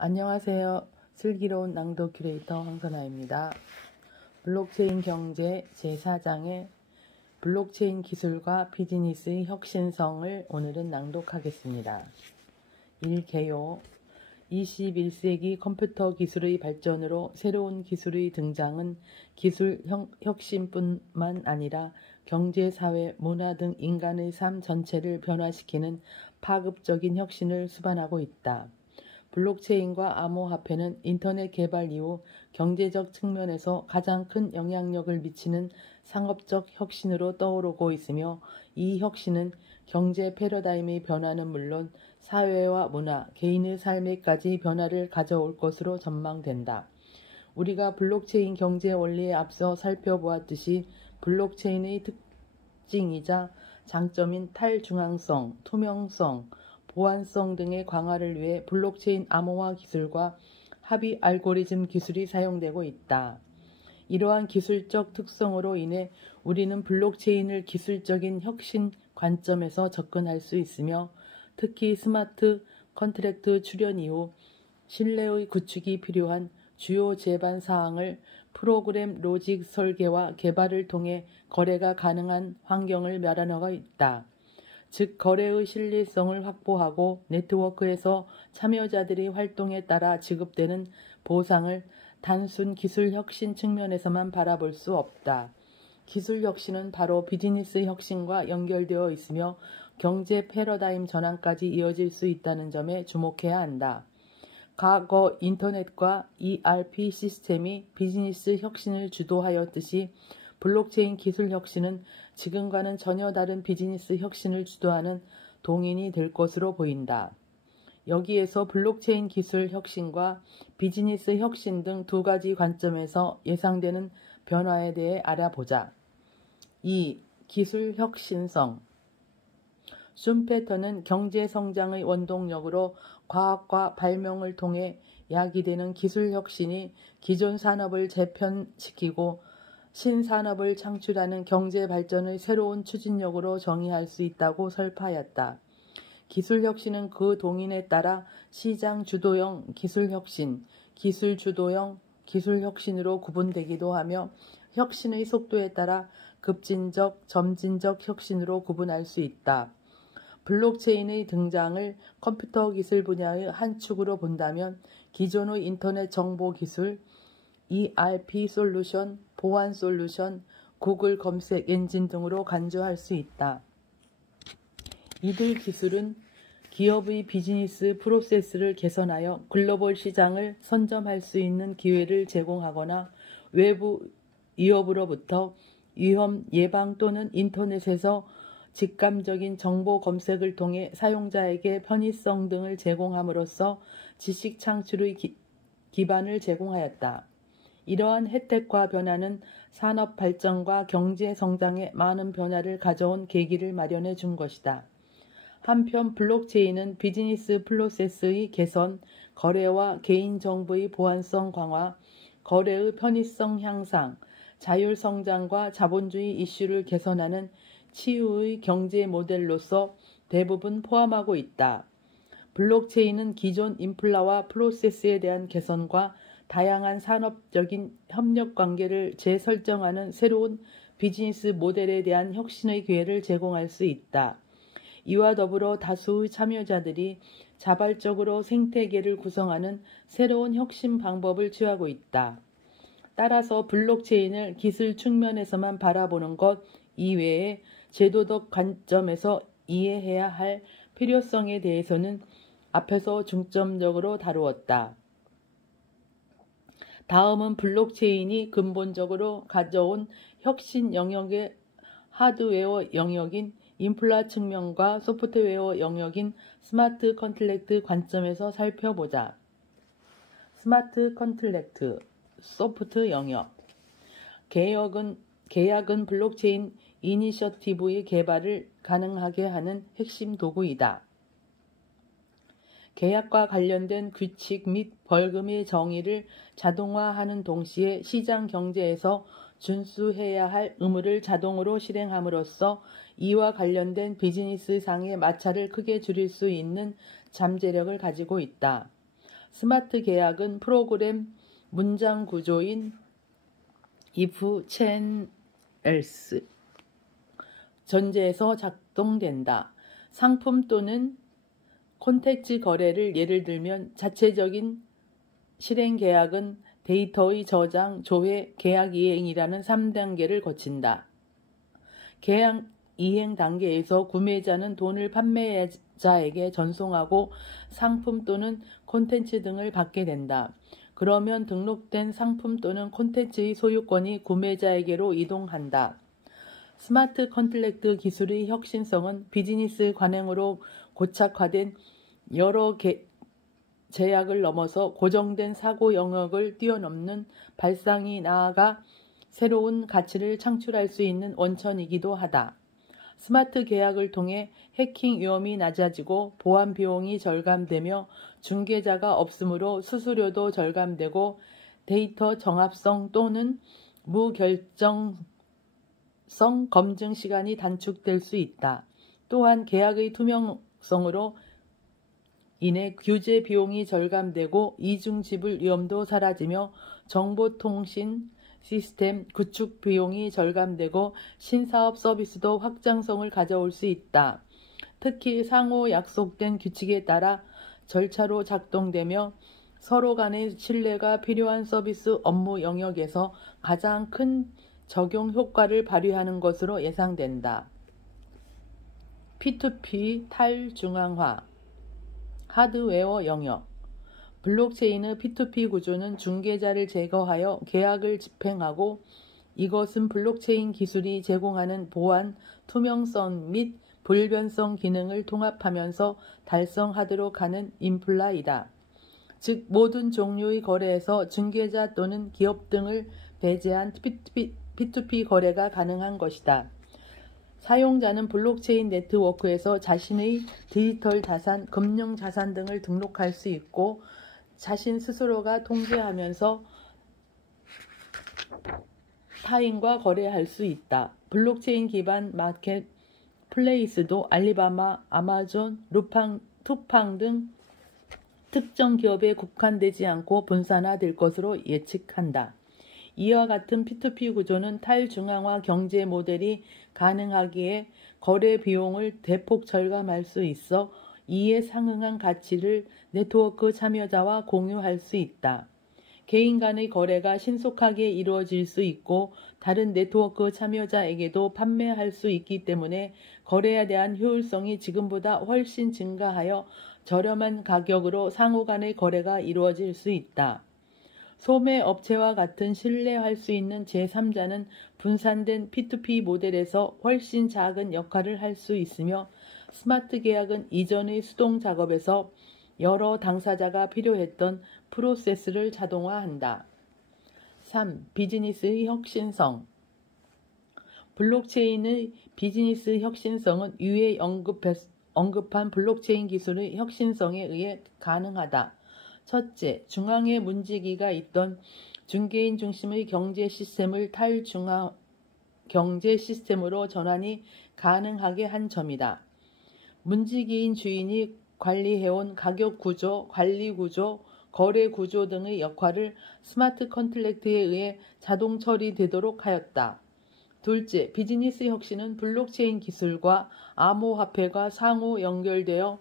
안녕하세요. 슬기로운 낭독 큐레이터 황선아입니다. 블록체인 경제 제4장의 블록체인 기술과 비즈니스의 혁신성을 오늘은 낭독하겠습니다. 1개요. 21세기 컴퓨터 기술의 발전으로 새로운 기술의 등장은 기술 혁신뿐만 아니라 경제, 사회, 문화 등 인간의 삶 전체를 변화시키는 파급적인 혁신을 수반하고 있다. 블록체인과 암호화폐는 인터넷 개발 이후 경제적 측면에서 가장 큰 영향력을 미치는 상업적 혁신으로 떠오르고 있으며, 이 혁신은 경제 패러다임의 변화는 물론 사회와 문화, 개인의 삶에까지 변화를 가져올 것으로 전망된다. 우리가 블록체인 경제 원리에 앞서 살펴보았듯이 블록체인의 특징이자 장점인 탈중앙성, 투명성, 보안성 등의 강화를 위해 블록체인 암호화 기술과 합의 알고리즘 기술이 사용되고 있다. 이러한 기술적 특성으로 인해 우리는 블록체인을 기술적인 혁신 관점에서 접근할 수 있으며, 특히 스마트 컨트랙트 출현 이후 신뢰의 구축이 필요한 주요 제반 사항을 프로그램 로직 설계와 개발을 통해 거래가 가능한 환경을 마련하고 있다. 즉, 거래의 신뢰성을 확보하고 네트워크에서 참여자들의 활동에 따라 지급되는 보상을 단순 기술 혁신 측면에서만 바라볼 수 없다. 기술 혁신은 바로 비즈니스 혁신과 연결되어 있으며 경제 패러다임 전환까지 이어질 수 있다는 점에 주목해야 한다. 과거 인터넷과 ERP 시스템이 비즈니스 혁신을 주도하였듯이 블록체인 기술 혁신은 지금과는 전혀 다른 비즈니스 혁신을 주도하는 동인이 될 것으로 보인다. 여기에서 블록체인 기술 혁신과 비즈니스 혁신 등 두 가지 관점에서 예상되는 변화에 대해 알아보자. 2. 기술 혁신성. 슌페터는 경제 성장의 원동력으로 과학과 발명을 통해 야기되는 기술 혁신이 기존 산업을 재편시키고 신산업을 창출하는 경제 발전의 새로운 추진력으로 정의할 수 있다고 설파하였다. 기술 혁신은 그 동인에 따라 시장 주도형 기술 혁신, 기술 주도형 기술 혁신으로 구분되기도 하며, 혁신의 속도에 따라 급진적, 점진적 혁신으로 구분할 수 있다. 블록체인의 등장을 컴퓨터 기술 분야의 한 축으로 본다면 기존의 인터넷 정보 기술, ERP 솔루션, 보안 솔루션, 구글 검색 엔진 등으로 간주할 수 있다. 이들 기술은 기업의 비즈니스 프로세스를 개선하여 글로벌 시장을 선점할 수 있는 기회를 제공하거나 외부 위협으로부터 위험 예방 또는 인터넷에서 직감적인 정보 검색을 통해 사용자에게 편의성 등을 제공함으로써 지식 창출의 기반을 제공하였다. 이러한 혜택과 변화는 산업 발전과 경제 성장에 많은 변화를 가져온 계기를 마련해 준 것이다. 한편 블록체인은 비즈니스 프로세스의 개선, 거래와 개인정보의 보안성 강화, 거래의 편의성 향상, 자율 성장과 자본주의 이슈를 개선하는 치유의 경제 모델로서 대부분 포함하고 있다. 블록체인은 기존 인플라와 프로세스에 대한 개선과 다양한 산업적인 협력 관계를 재설정하는 새로운 비즈니스 모델에 대한 혁신의 기회를 제공할 수 있다. 이와 더불어 다수의 참여자들이 자발적으로 생태계를 구성하는 새로운 혁신 방법을 취하고 있다. 따라서 블록체인을 기술 측면에서만 바라보는 것 이외에 제도적 관점에서 이해해야 할 필요성에 대해서는 앞에서 중점적으로 다루었다. 다음은 블록체인이 근본적으로 가져온 혁신 영역의 하드웨어 영역인 인플라 측면과 소프트웨어 영역인 스마트 컨트랙트 관점에서 살펴보자. 스마트 컨트랙트, 소프트 영역. 계약은 블록체인 이니셔티브의 개발을 가능하게 하는 핵심 도구이다. 계약과 관련된 규칙 및 벌금의 정의를 자동화하는 동시에 시장 경제에서 준수해야 할 의무를 자동으로 실행함으로써 이와 관련된 비즈니스상의 마찰을 크게 줄일 수 있는 잠재력을 가지고 있다. 스마트 계약은 프로그램 문장 구조인 if, then, else 전제에서 작동된다. 상품 또는 콘텐츠 거래를 예를 들면 자체적인 실행 계약은 데이터의 저장, 조회, 계약 이행이라는 3단계를 거친다. 계약 이행 단계에서 구매자는 돈을 판매자에게 전송하고 상품 또는 콘텐츠 등을 받게 된다. 그러면 등록된 상품 또는 콘텐츠의 소유권이 구매자에게로 이동한다. 스마트 컨트랙트 기술의 혁신성은 비즈니스 관행으로 고착화된 여러 제약을 넘어서 고정된 사고 영역을 뛰어넘는 발상이 나아가 새로운 가치를 창출할 수 있는 원천이기도 하다. 스마트 계약을 통해 해킹 위험이 낮아지고 보안 비용이 절감되며 중개자가 없으므로 수수료도 절감되고 데이터 정합성 또는 무결정성 검증 시간이 단축될 수 있다. 또한 계약의 투명성으로 인해 규제 비용이 절감되고 이중 지불 위험도 사라지며 정보통신 시스템 구축 비용이 절감되고 신사업 서비스도 확장성을 가져올 수 있다. 특히 상호 약속된 규칙에 따라 절차로 작동되며 서로 간의 신뢰가 필요한 서비스 업무 영역에서 가장 큰 적용 효과를 발휘하는 것으로 예상된다. P2P 탈중앙화 하드웨어 영역 블록체인의 P2P 구조는 중개자를 제거하여 계약을 집행하고 이것은 블록체인 기술이 제공하는 보안, 투명성 및 불변성 기능을 통합하면서 달성하도록 하는 인플라이다. 즉 모든 종류의 거래에서 중개자 또는 기업 등을 배제한 P2P 거래가 가능한 것이다. 사용자는 블록체인 네트워크에서 자신의 디지털 자산, 금융 자산 등을 등록할 수 있고 자신 스스로가 통제하면서 타인과 거래할 수 있다. 블록체인 기반 마켓 플레이스도 알리바바, 아마존, 투팡 등 특정 기업에 국한되지 않고 분산화될 것으로 예측한다. 이와 같은 P2P 구조는 탈중앙화 경제 모델이 가능하기에 거래 비용을 대폭 절감할 수 있어 이에 상응한 가치를 네트워크 참여자와 공유할 수 있다. 개인 간의 거래가 신속하게 이루어질 수 있고 다른 네트워크 참여자에게도 판매할 수 있기 때문에 거래에 대한 효율성이 지금보다 훨씬 증가하여 저렴한 가격으로 상호 간의 거래가 이루어질 수 있다. 소매 업체와 같은 신뢰할 수 있는 제3자는 분산된 P2P 모델에서 훨씬 작은 역할을 할 수 있으며 스마트 계약은 이전의 수동 작업에서 여러 당사자가 필요했던 프로세스를 자동화한다. 3. 비즈니스의 혁신성 블록체인의 비즈니스 혁신성은 위에 언급한 블록체인 기술의 혁신성에 의해 가능하다. 첫째, 중앙에 문지기가 있던 중개인 중심의 경제 시스템을 탈중앙 경제 시스템으로 전환이 가능하게 한 점이다. 문지기인 주인이 관리해온 가격 구조, 관리 구조, 거래 구조 등의 역할을 스마트 컨트랙트에 의해 자동 처리되도록 하였다. 둘째, 비즈니스 혁신은 블록체인 기술과 암호화폐가 상호 연결되어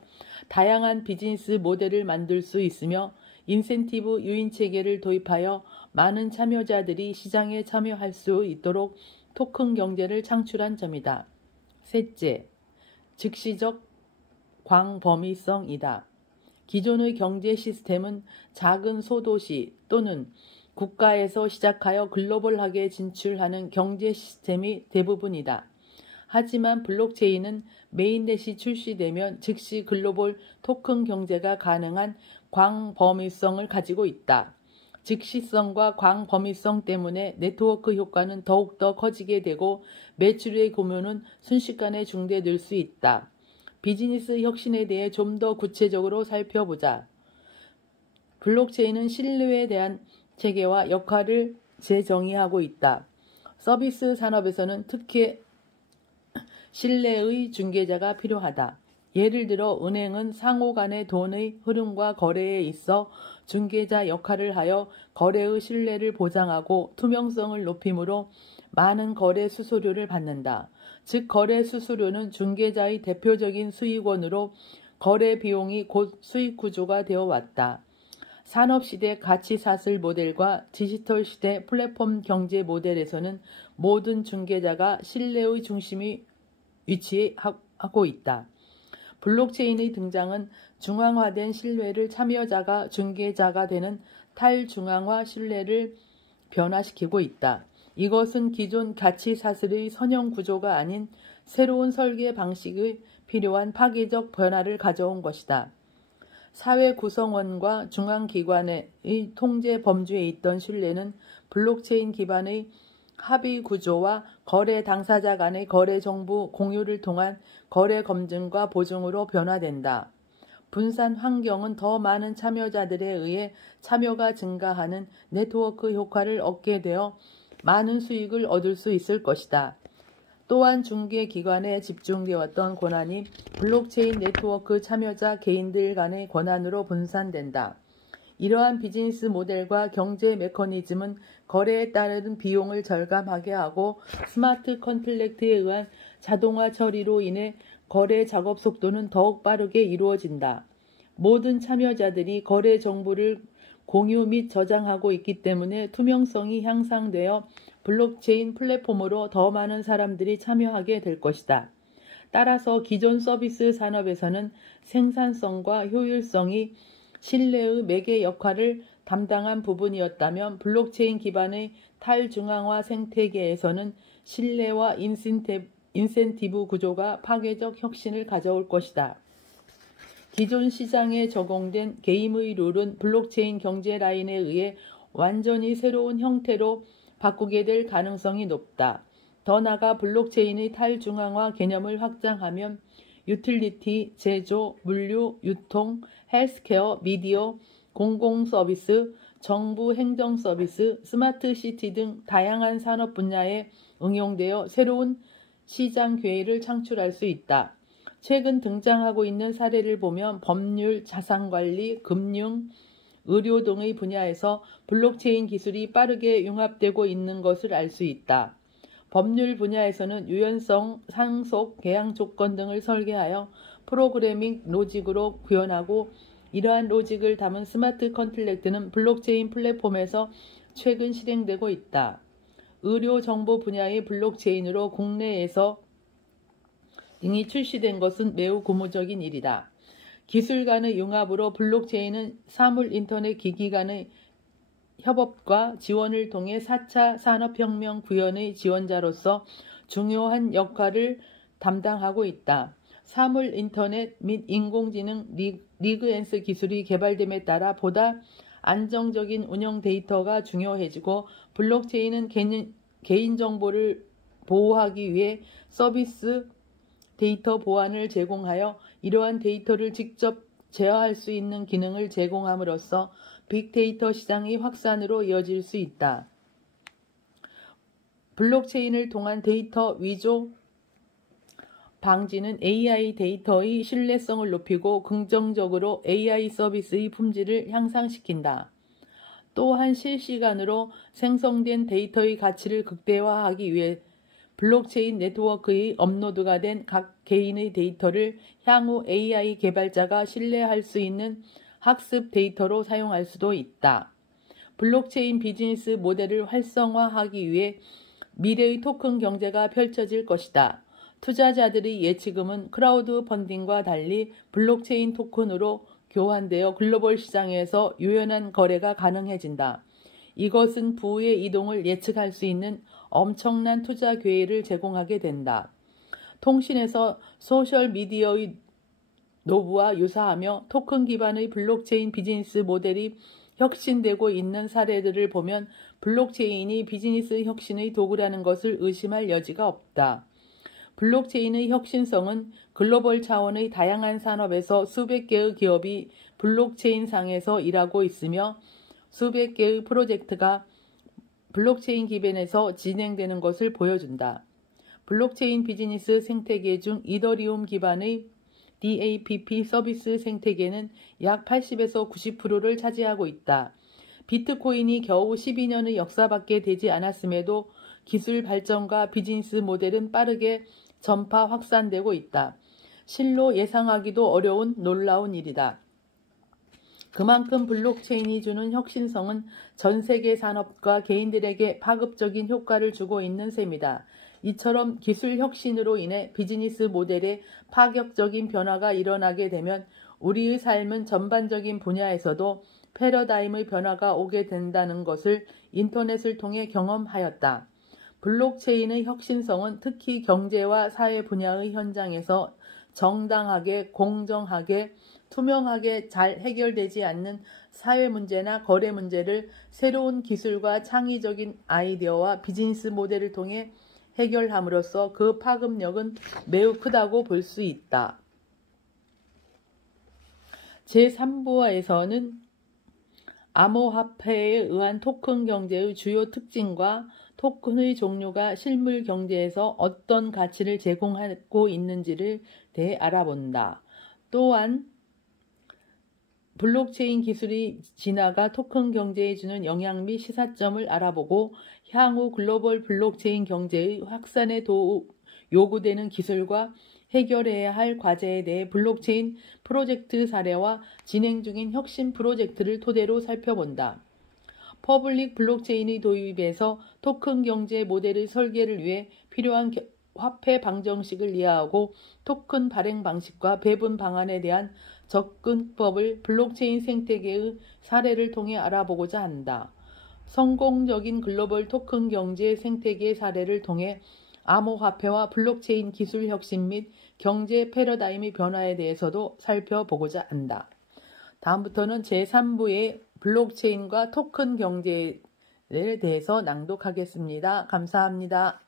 다양한 비즈니스 모델을 만들 수 있으며 인센티브 유인 체계를 도입하여 많은 참여자들이 시장에 참여할 수 있도록 토큰 경제를 창출한 점이다. 셋째, 즉시적 광범위성이다. 기존의 경제 시스템은 작은 소도시 또는 국가에서 시작하여 글로벌하게 진출하는 경제 시스템이 대부분이다. 하지만 블록체인은 메인넷이 출시되면 즉시 글로벌 토큰 경제가 가능한 광범위성을 가지고 있다. 즉시성과 광범위성 때문에 네트워크 효과는 더욱더 커지게 되고 매출의 규모는 순식간에 증대될 수 있다. 비즈니스 혁신에 대해 좀 더 구체적으로 살펴보자. 블록체인은 신뢰에 대한 체계와 역할을 재정의하고 있다. 서비스 산업에서는 특히 신뢰의 중개자가 필요하다. 예를 들어 은행은 상호 간의 돈의 흐름과 거래에 있어 중개자 역할을 하여 거래의 신뢰를 보장하고 투명성을 높이므로 많은 거래 수수료를 받는다. 즉 거래 수수료는 중개자의 대표적인 수익원으로 거래 비용이 곧 수익 구조가 되어 왔다. 산업시대 가치사슬 모델과 디지털시대 플랫폼 경제 모델에서는 모든 중개자가 신뢰의 중심에 위치하고 있다. 블록체인의 등장은 중앙화된 신뢰를 참여자가 중개자가 되는 탈중앙화 신뢰를 변화시키고 있다. 이것은 기존 가치사슬의 선형 구조가 아닌 새로운 설계 방식의 필요한 파괴적 변화를 가져온 것이다. 사회 구성원과 중앙기관의 통제 범주에 있던 신뢰는 블록체인 기반의 합의 구조와 거래 당사자 간의 거래 정보 공유를 통한 거래 검증과 보증으로 변화된다. 분산 환경은 더 많은 참여자들에 의해 참여가 증가하는 네트워크 효과를 얻게 되어 많은 수익을 얻을 수 있을 것이다. 또한 중개기관에 집중되었던 권한이 블록체인 네트워크 참여자 개인들 간의 권한으로 분산된다. 이러한 비즈니스 모델과 경제 메커니즘은 거래에 따른 비용을 절감하게 하고 스마트 컨트랙트에 의한 자동화 처리로 인해 거래 작업 속도는 더욱 빠르게 이루어진다. 모든 참여자들이 거래 정보를 공유 및 저장하고 있기 때문에 투명성이 향상되어 블록체인 플랫폼으로 더 많은 사람들이 참여하게 될 것이다. 따라서 기존 서비스 산업에서는 생산성과 효율성이 신뢰의 매개 역할을 담당한 부분이었다면 블록체인 기반의 탈중앙화 생태계에서는 신뢰와 인센티브 구조가 파괴적 혁신을 가져올 것이다. 기존 시장에 적용된 게임의 룰은 블록체인 경제 라인에 의해 완전히 새로운 형태로 바꾸게 될 가능성이 높다. 더 나아가 블록체인의 탈중앙화 개념을 확장하면 유틸리티, 제조, 물류, 유통, 헬스케어, 미디어, 공공서비스, 정부 행정서비스, 스마트시티 등 다양한 산업 분야에 응용되어 새로운 시장 기회를 창출할 수 있다. 최근 등장하고 있는 사례를 보면 법률, 자산관리, 금융, 의료 등의 분야에서 블록체인 기술이 빠르게 융합되고 있는 것을 알 수 있다. 법률 분야에서는 유연성, 상속, 계약 조건 등을 설계하여 프로그래밍 로직으로 구현하고 이러한 로직을 담은 스마트 컨트랙트는 블록체인 플랫폼에서 최근 실행되고 있다. 의료 정보 분야의 블록체인으로 국내에서 등이 출시된 것은 매우 고무적인 일이다. 기술 간의 융합으로 블록체인은 사물 인터넷 기기 간의 협업과 지원을 통해 4차 산업혁명 구현의 지원자로서 중요한 역할을 담당하고 있다. 사물 인터넷 및 인공지능 리그엔스 기술이 개발됨에 따라 보다 안정적인 운영 데이터가 중요해지고 블록체인은 개인정보를 보호하기 위해 서비스 데이터 보안을 제공하여 이러한 데이터를 직접 제어할 수 있는 기능을 제공함으로써 빅데이터 시장의 확산으로 이어질 수 있다. 블록체인을 통한 데이터 위조 방지는 AI 데이터의 신뢰성을 높이고 긍정적으로 AI 서비스의 품질을 향상시킨다. 또한 실시간으로 생성된 데이터의 가치를 극대화하기 위해 블록체인 네트워크의 업로드가 된 각 개인의 데이터를 향후 AI 개발자가 신뢰할 수 있는 학습 데이터로 사용할 수도 있다. 블록체인 비즈니스 모델을 활성화하기 위해 미래의 토큰 경제가 펼쳐질 것이다. 투자자들의 예치금은 크라우드 펀딩과 달리 블록체인 토큰으로 교환되어 글로벌 시장에서 유연한 거래가 가능해진다. 이것은 부의 이동을 예측할 수 있는 엄청난 투자 기회를 제공하게 된다. 통신에서 소셜미디어의 노브와 유사하며 토큰 기반의 블록체인 비즈니스 모델이 혁신되고 있는 사례들을 보면 블록체인이 비즈니스 혁신의 도구라는 것을 의심할 여지가 없다. 블록체인의 혁신성은 글로벌 차원의 다양한 산업에서 수백 개의 기업이 블록체인 상에서 일하고 있으며 수백 개의 프로젝트가 블록체인 기반에서 진행되는 것을 보여준다. 블록체인 비즈니스 생태계 중 이더리움 기반의 DAPP 서비스 생태계는 약 80에서 90%를 차지하고 있다. 비트코인이 겨우 12년의 역사밖에 되지 않았음에도 기술 발전과 비즈니스 모델은 빠르게 전파 확산되고 있다. 실로 예상하기도 어려운 놀라운 일이다. 그만큼 블록체인이 주는 혁신성은 전 세계 산업과 개인들에게 파급적인 효과를 주고 있는 셈이다. 이처럼 기술 혁신으로 인해 비즈니스 모델에 파격적인 변화가 일어나게 되면 우리의 삶은 전반적인 분야에서도 패러다임의 변화가 오게 된다는 것을 인터넷을 통해 경험하였다. 블록체인의 혁신성은 특히 경제와 사회 분야의 현장에서 정당하게, 공정하게, 투명하게 잘 해결되지 않는 사회 문제나 거래 문제를 새로운 기술과 창의적인 아이디어와 비즈니스 모델을 통해 해결함으로써 그 파급력은 매우 크다고 볼 수 있다. 제3부에서는 암호화폐에 의한 토큰 경제의 주요 특징과 토큰의 종류가 실물 경제에서 어떤 가치를 제공하고 있는지를 대해 알아본다. 또한 블록체인 기술이 진화가 토큰 경제에 주는 영향 및 시사점을 알아보고 향후 글로벌 블록체인 경제의 확산에 요구되는 기술과 해결해야 할 과제에 대해 블록체인 프로젝트 사례와 진행 중인 혁신 프로젝트를 토대로 살펴본다. 퍼블릭 블록체인의 도입에서 토큰 경제 모델의 설계를 위해 필요한 화폐 방정식을 이해하고 토큰 발행 방식과 배분 방안에 대한 접근법을 블록체인 생태계의 사례를 통해 알아보고자 한다. 성공적인 글로벌 토큰 경제 생태계 사례를 통해 암호화폐와 블록체인 기술 혁신 및 경제 패러다임의 변화에 대해서도 살펴보고자 한다. 다음부터는 제3부의 블록체인과 토큰 경제에 대해서 낭독하겠습니다. 감사합니다.